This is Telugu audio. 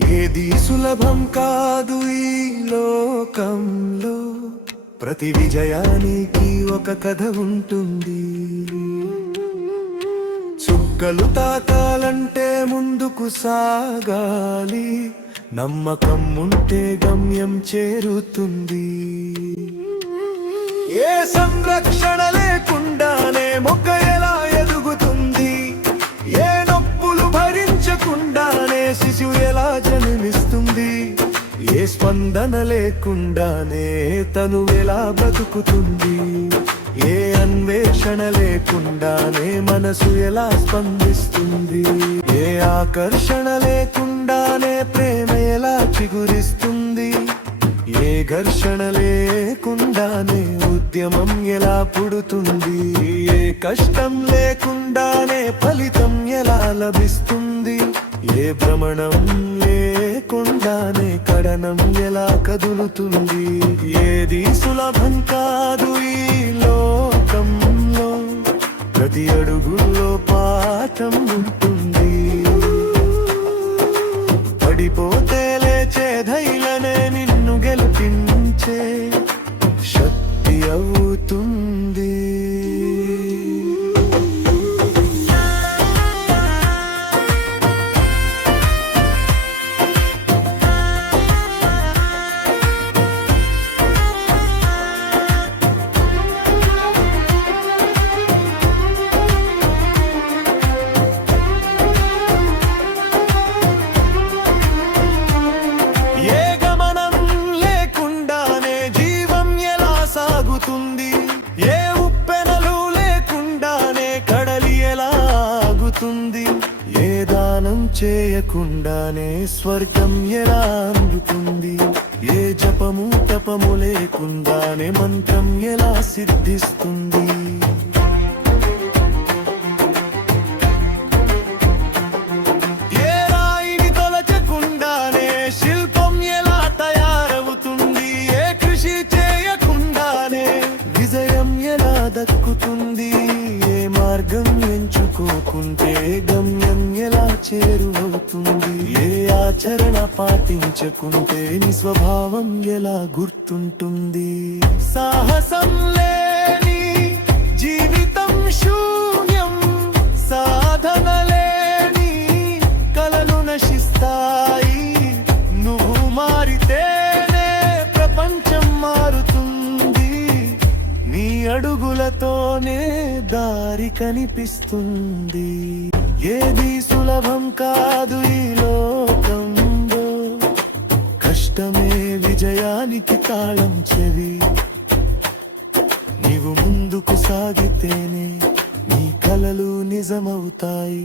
ఏది సులభం కాదు ఈ లోకంలో, ప్రతి విజయానికి ఒక కథ ఉంటుంది. చుక్కలు తాకాలంటే ముందుకు సాగాలి, నమ్మకం ఉంటే గమ్యం చేరుతుంది. ఏ సంరక్షణ లేకుండానే మొక్క ఎలా ఎదుగుతుంది, ఏ నొప్పులు భరించకుండానే శిశువు ఎలా జన్మిస్తుంది, ఏ స్పందన లేకుండానే తను ఎలా బ్రతుకుతుంది, ఏ అన్వేషణ లేకుండానే మనసు ఎలా స్పందిస్తుంది, ఏ ఆకర్షణ లేకుండానే ప్రేమ ఎలా చిగురిస్తుంది, ఏ ఘర్షణ లేకుండానే ఉద్యమం ఎలా పుడుతుంది, ఏ కష్టం లేకుండానే ఫలితం ఎలా లభిస్తుంది, ఏ భ్రమణం లేకుండానే కడనం ఎలా కదులుతుంది. ఏది సులభం కాదు ఈ లోకంలో, ప్రతి అడుగులో పాఠం ఉంటుంది. పడిపోతే లేచే ధైర్యమే నిన్ను గెలిపించే శక్తి అవుతుంది. ఏ ఉప్పెనలు లేకుండానే కడలి ఎలా ఆగుతుంది, ఏ దానం చేయకుండానే స్వర్గం ఎలా అందుతుంది, ఏ జపము తపము లేకుండానే మంత్రం ఎలా సిద్ధిస్తుంది. ఏ రాయిని తొలచకుండానే శిల్పం ఎలా తయారవుతుంది, ఏ కృషి చేయకుండానే విజయం ఎలా దక్కుతుంది, ఏ మార్గం ఎంచుకోకుంటే గమ్యం ఎలా చేరువవుతుంది, ఏ ఆచరణ పాటించకుంటే నీ స్వభావం ఎలా గుర్తుంటుంది. సాహసం లేని జీవితం శూన్యం, సాధన లేని కలలు నశిస్తాయి. నువ్వు మారితేనే ప్రపంచం మారుతుంది, నీ అడుగులతోనే దారి కనిపిస్తుంది. ఏది సులభం కాదు ఈ లోకంలో, కష్టమే విజయానికి తాళం చెవి. నీవు ముందుకు సాగితేనే నీ కలలు నిజమవుతాయి.